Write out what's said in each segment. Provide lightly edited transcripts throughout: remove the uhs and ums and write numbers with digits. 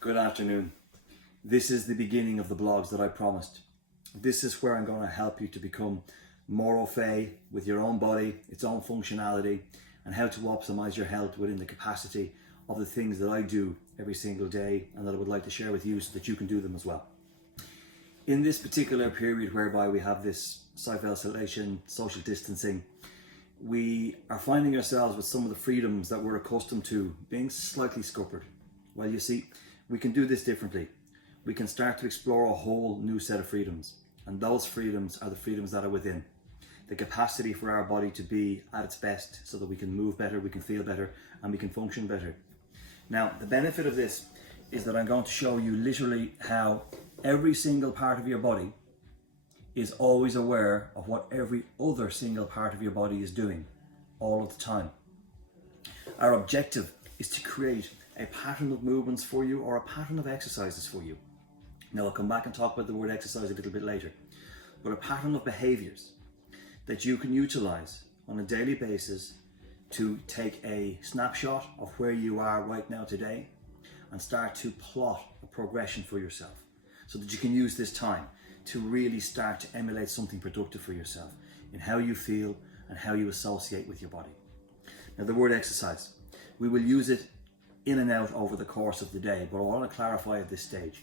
Good afternoon. This is the beginning of the blogs that I promised. This is where I'm going to help you to become more au fait with your own body, its own functionality, and how to optimize your health within the capacity of the things that I do every single day and that I would like to share with you so that you can do them as well. In this particular period whereby we have this self-isolation, social distancing, we are finding ourselves with some of the freedoms that we're accustomed to being slightly scuppered. Well, you see, we can do this differently. We can start to explore a whole new set of freedoms, and those freedoms are the freedoms that are within. The capacity for our body to be at its best so that we can move better, we can feel better, and we can function better. Now, the benefit of this is that I'm going to show you literally how every single part of your body is always aware of what every other single part of your body is doing all of the time. Our objective is to create a pattern of movements for you or a pattern of exercises for you. Now, I'll come back and talk about the word exercise a little bit later, but a pattern of behaviors that you can utilize on a daily basis to take a snapshot of where you are right now today and start to plot a progression for yourself so that you can use this time to really start to emulate something productive for yourself in how you feel and how you associate with your body. Now, the word exercise, we will use it in and out over the course of the day, but what I want to clarify at this stage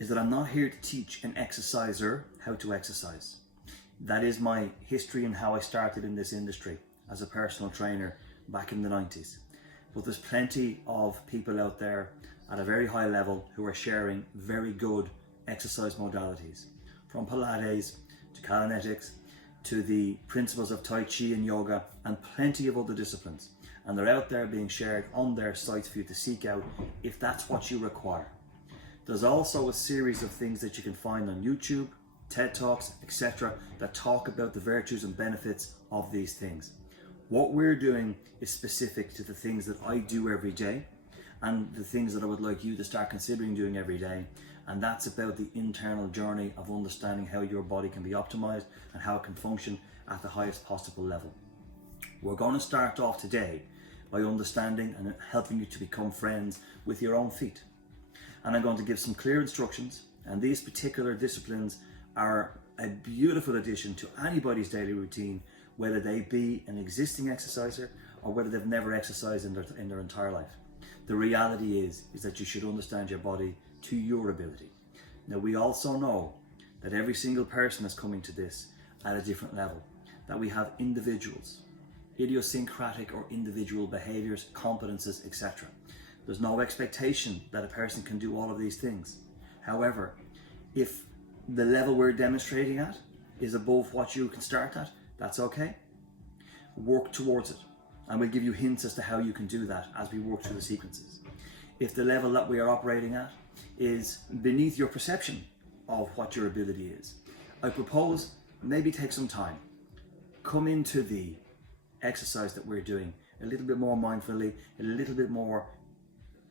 is that I'm not here to teach an exerciser how to exercise. That is my history and how I started in this industry as a personal trainer back in the 90s. But there's plenty of people out there at a very high level who are sharing very good exercise modalities, from Pilates to Kalinetics to the principles of Tai Chi and yoga and plenty of other disciplines. And they're out there being shared on their sites for you to seek out if that's what you require. There's also a series of things that you can find on YouTube, TED Talks, etc. that talk about the virtues and benefits of these things. What we're doing is specific to the things that I do every day and the things that I would like you to start considering doing every day. And that's about the internal journey of understanding how your body can be optimized and how it can function at the highest possible level. We're going to start off today by understanding and helping you to become friends with your own feet. And I'm going to give some clear instructions, and these particular disciplines are a beautiful addition to anybody's daily routine, whether they be an existing exerciser or whether they've never exercised in their entire life. The reality is that you should understand your body to your ability. Now, we also know that every single person is coming to this at a different level, that we have individuals, idiosyncratic or individual behaviors, competences, etc. There's no expectation that a person can do all of these things. However, if the level we're demonstrating at is above what you can start at, that's okay. Work towards it, and we'll give you hints as to how you can do that as we work through the sequences. If the level that we are operating at is beneath your perception of what your ability is, I propose maybe take some time. Come into the exercise that we're doing a little bit more mindfully, a little bit more,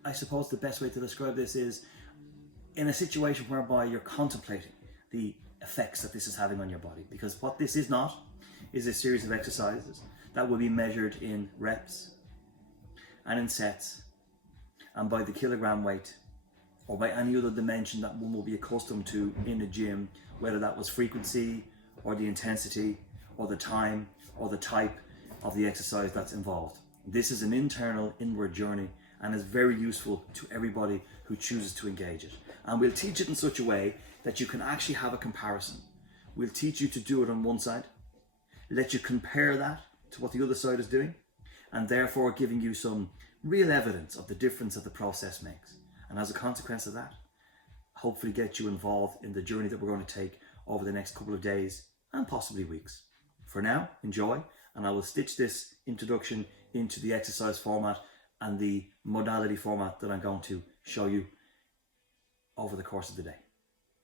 I suppose the best way to describe this is in a situation whereby you're contemplating the effects that this is having on your body. Because what this is not is a series of exercises that will be measured in reps and in sets and by the kilogram weight or by any other dimension that one will be accustomed to in a gym, whether that was frequency or the intensity or the time or the type of the exercise that's involved. This is an internal inward journey and is very useful to everybody who chooses to engage it. And we'll teach it in such a way that you can actually have a comparison. We'll teach you to do it on one side, let you compare that to what the other side is doing, and therefore giving you some real evidence of the difference that the process makes. And as a consequence of that, hopefully get you involved in the journey that we're going to take over the next couple of days and possibly weeks. For now, enjoy, and I will stitch this introduction into the exercise format and the modality format that I'm going to show you over the course of the day.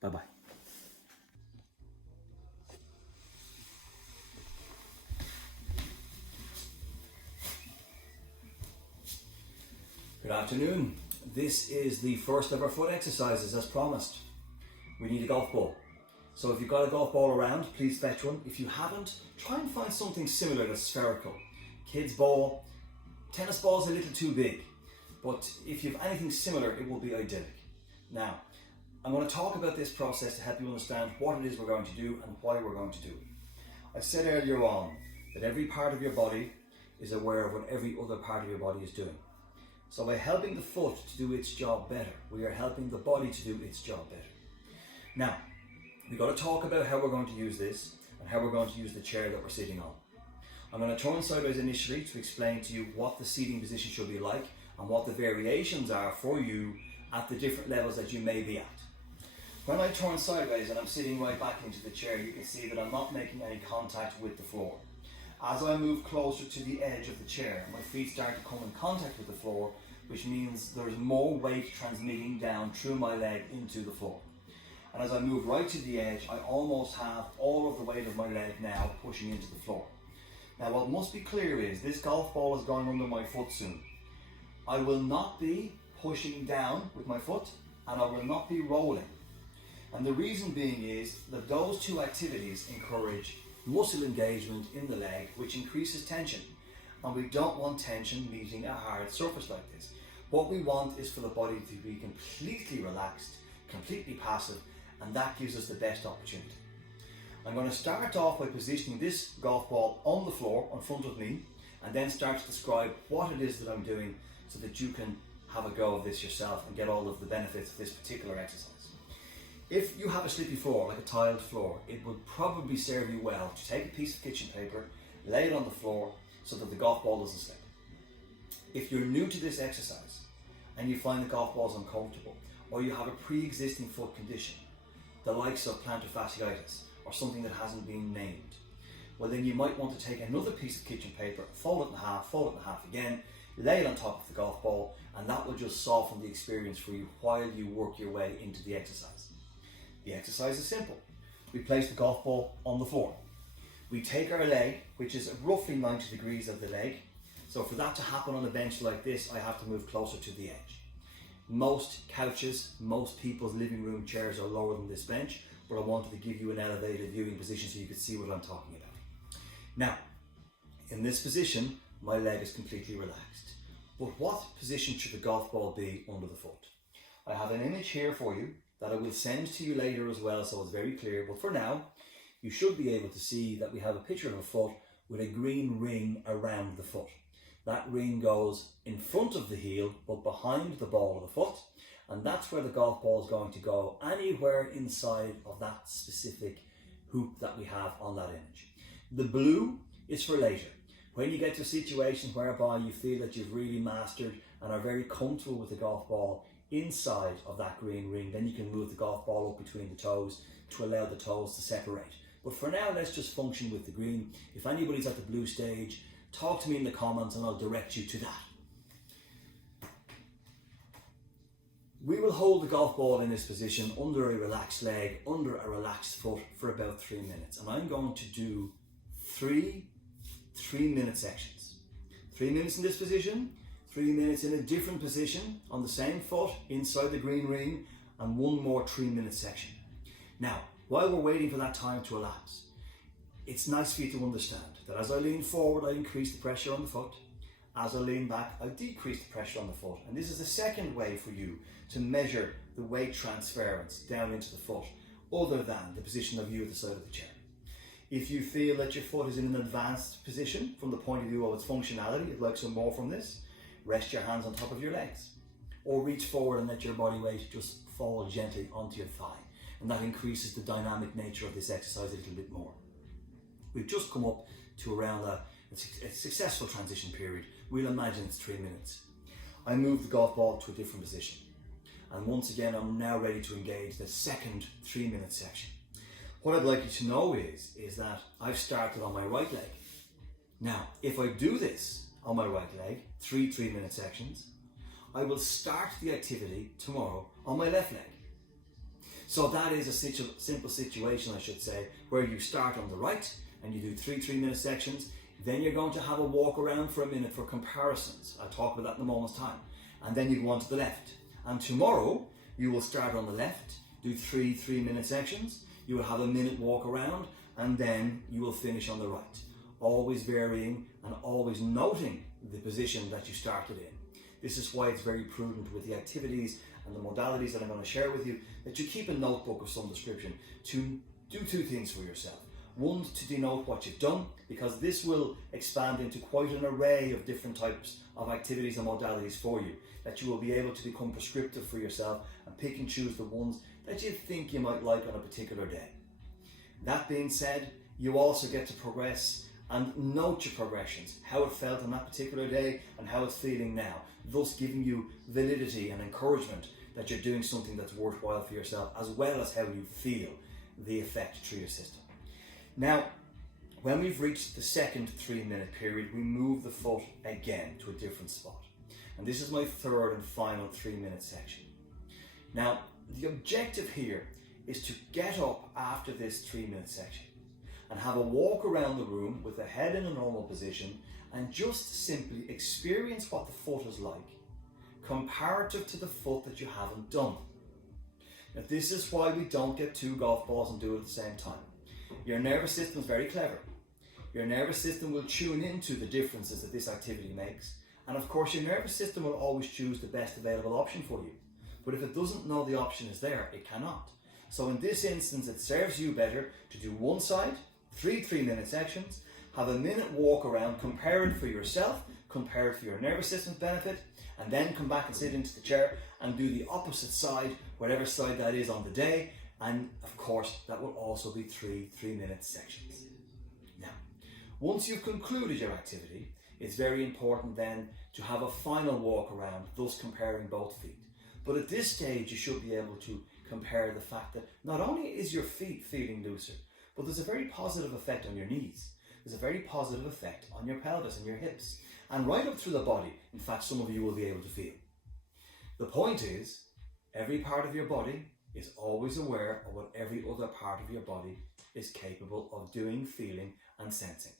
Bye-bye. Good afternoon. This is the first of our foot exercises as promised. We need a golf ball. So if you've got a golf ball around, please fetch one. If you haven't, try and find something similar that's spherical. Kid's ball, tennis ball's a little too big, but if you have anything similar, it will be idyllic. Now, I'm going to talk about this process to help you understand what it is we're going to do and why we're going to do it. I said earlier on that every part of your body is aware of what every other part of your body is doing. So by helping the foot to do its job better, we are helping the body to do its job better. Now, we've got to talk about how we're going to use this and how we're going to use the chair that we're sitting on. I'm going to turn sideways initially to explain to you what the seating position should be like and what the variations are for you at the different levels that you may be at. When I turn sideways and I'm sitting right back into the chair, you can see that I'm not making any contact with the floor. As I move closer to the edge of the chair, my feet start to come in contact with the floor, which means there's more weight transmitting down through my leg into the floor. And as I move right to the edge, I almost have all of the weight of my leg now pushing into the floor. Now what must be clear is this golf ball is going under my foot soon. I will not be pushing down with my foot and I will not be rolling. And the reason being is that those two activities encourage muscle engagement in the leg, which increases tension. And we don't want tension meeting a hard surface like this. What we want is for the body to be completely relaxed, completely passive, and that gives us the best opportunity. I'm going to start off by positioning this golf ball on the floor in front of me and then start to describe what it is that I'm doing so that you can have a go of this yourself and get all of the benefits of this particular exercise. If you have a slippy floor, like a tiled floor, it would probably serve you well to take a piece of kitchen paper, lay it on the floor so that the golf ball doesn't slip. If you're new to this exercise and you find the golf balls uncomfortable, or you have a pre-existing foot condition, the likes of plantar fasciitis, or something that hasn't been named, well then you might want to take another piece of kitchen paper, fold it in half again, lay it on top of the golf ball, and that will just soften the experience for you while you work your way into the exercise. The exercise is simple. We place the golf ball on the floor. We take our leg, which is roughly 90 degrees of the leg. So for that to happen on a bench like this, I have to move closer to the edge. Most couches, most people's living room chairs are lower than this bench, but I wanted to give you an elevated viewing position so you could see what I'm talking about. Now, in this position, my leg is completely relaxed. But what position should the golf ball be under the foot? I have an image here for you that I will send to you later as well, so it's very clear. But for now, you should be able to see that we have a picture of a foot with a green ring around the foot. That ring goes in front of the heel, but behind the ball of the foot. And that's where the golf ball is going to go, anywhere inside of that specific hoop that we have on that image. The blue is for later. When you get to a situation whereby you feel that you've really mastered and are very comfortable with the golf ball inside of that green ring, then you can move the golf ball up between the toes to allow the toes to separate. But for now, let's just function with the green. If anybody's at the blue stage, talk to me in the comments and I'll direct you to that. We will hold the golf ball in this position under a relaxed leg, under a relaxed foot for about 3 minutes. And I'm going to do three 3-minute sections. 3 minutes in this position, 3 minutes in a different position on the same foot inside the green ring, and one more 3-minute section. Now, while we're waiting for that time to elapse, it's nice for you to understand that as I lean forward, I increase the pressure on the foot. As I lean back, I decrease the pressure on the foot. And this is the second way for you to measure the weight transference down into the foot, other than the position of you at the side of the chair. If you feel that your foot is in an advanced position from the point of view of its functionality, you'd like some more from this, rest your hands on top of your legs. Or reach forward and let your body weight just fall gently onto your thigh. And that increases the dynamic nature of this exercise a little bit more. We've just come up to around a successful transition period. We'll imagine it's 3 minutes. I move the golf ball to a different position. And once again, I'm now ready to engage the second 3-minute section. What I'd like you to know is that I've started on my right leg. Now, if I do this on my right leg, 3 3-minute sections, I will start the activity tomorrow on my left leg. So that is a simple situation, I should say, where you start on the right and you do 3 3-minute sections. Then you're going to have a walk around for a minute for comparisons. I'll talk about that in a moment's time. And then you go on to the left. And tomorrow, you will start on the left, do 3 3-minute sections. You will have a minute walk around, and then you will finish on the right. Always varying and always noting the position that you started in. This is why it's very prudent with the activities and the modalities that I'm going to share with you, that you keep a notebook of some description to do two things for yourself. One, to denote what you've done, because this will expand into quite an array of different types of activities and modalities for you, that you will be able to become prescriptive for yourself and pick and choose the ones that you think you might like on a particular day. That being said, you also get to progress and note your progressions, how it felt on that particular day and how it's feeling now, thus giving you validity and encouragement that you're doing something that's worthwhile for yourself, as well as how you feel the effect through your system. Now, when we've reached the second 3-minute period, we move the foot again to a different spot. And this is my third and final 3-minute section. Now, the objective here is to get up after this 3-minute section and have a walk around the room with the head in a normal position and just simply experience what the foot is like comparative to the foot that you haven't done. Now, this is why we don't get 2 golf balls and do it at the same time. Your nervous system is very clever. Your nervous system will tune into the differences that this activity makes, and of course your nervous system will always choose the best available option for you. But if it doesn't know the option is there, it cannot. So in this instance, it serves you better to do one side, 3 3-minute sections, have a minute walk around, compare it for yourself, compare it for your nervous system's benefit, and then come back and sit into the chair and do the opposite side, whatever side that is on the day. And of course, that will also be 3 3-minute sections. Now, once you've concluded your activity, it's very important then to have a final walk around, thus comparing both feet. But at this stage, you should be able to compare the fact that not only is your feet feeling looser, but there's a very positive effect on your knees. There's a very positive effect on your pelvis and your hips, and right up through the body. In fact, some of you will be able to feel. The point is, every part of your body is always aware of what every other part of your body is capable of doing, feeling, and sensing.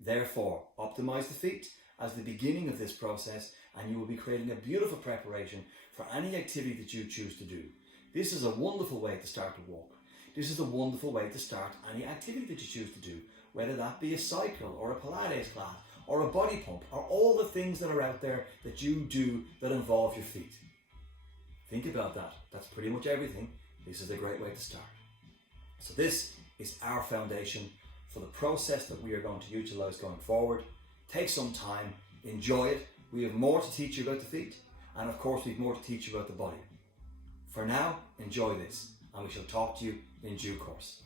Therefore, optimize the feet as the beginning of this process, and you will be creating a beautiful preparation for any activity that you choose to do. This is a wonderful way to start to walk. This is a wonderful way to start any activity that you choose to do, whether that be a cycle or a Pilates class or a body pump or all the things that are out there that you do that involve your feet. Think about that. That's pretty much everything. This is a great way to start. So this is our foundation for the process that we are going to utilize going forward. Take some time, enjoy it. We have more to teach you about the feet, and of course we have more to teach you about the body. For now, enjoy this, and we shall talk to you in due course.